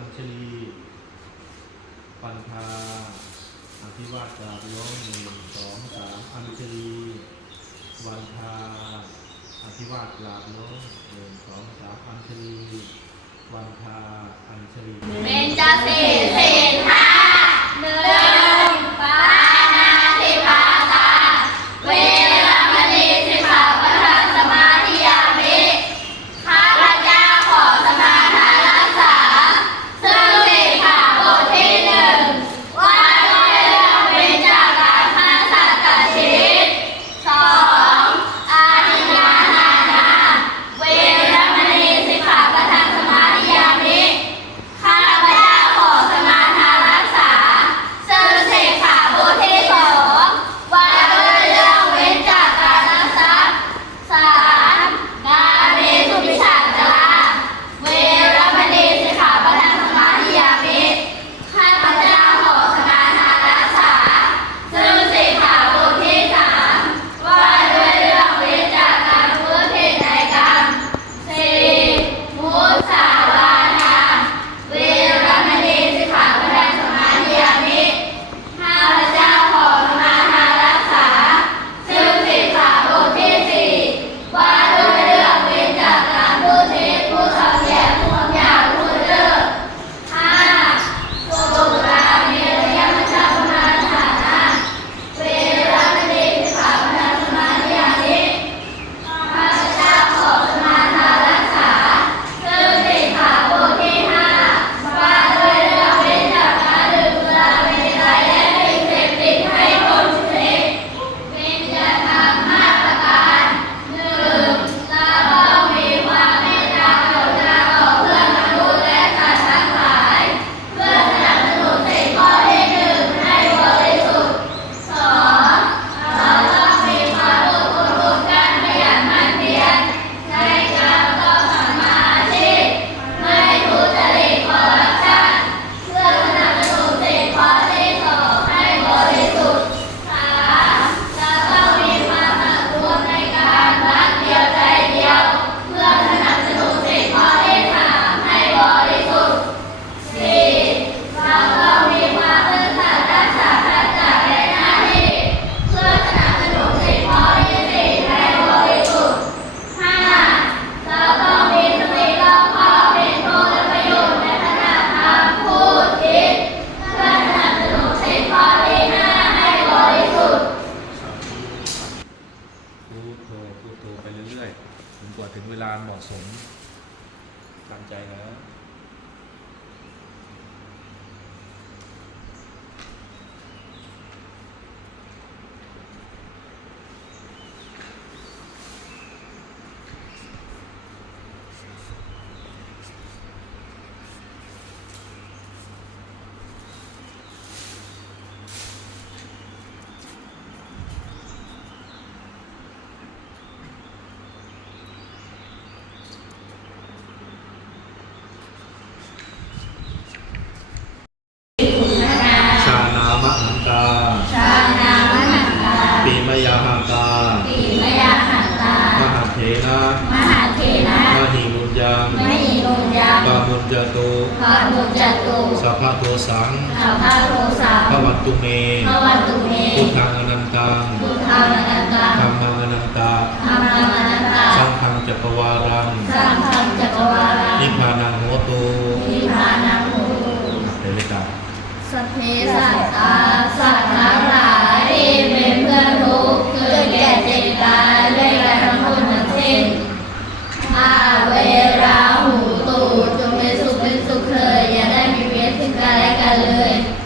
อัญชลี ปันธาอธิวาสาร้องหนึ่งสองสามอัญชลีวันทาอธิวาสลาบย้องหนึ่งสองสามอัญชลีวันทาอัญชลีเมนจาเสเส ผมตามใจนะ จตุพระมุจตุสัพพะโทสังสัพพะโทสังพระวัตตุเมพระวัตตุเมพุทธังอนันตังพุทธังอนันตังธรรมังอนันตาธรรมังอนันตาสังฆังจักรวาลังสังฆังจักรวาลังนิพพานังโหตุนิพพานังโหตุเดลิกาสัพเพสัตตาสัตว์ทั้งหลายเป็นเพื่อนทุกข์เกิดแก่ I love Hallelujah.